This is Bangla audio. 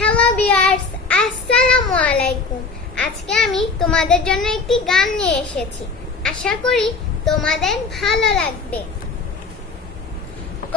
হ্যালো বিয়ার্স আসসালামু আলাইকুম। আজকে আমি তোমাদের জন্য একটি গান নিয়ে এসেছি। আশা করি তোমাদের ভালো লাগবে। ক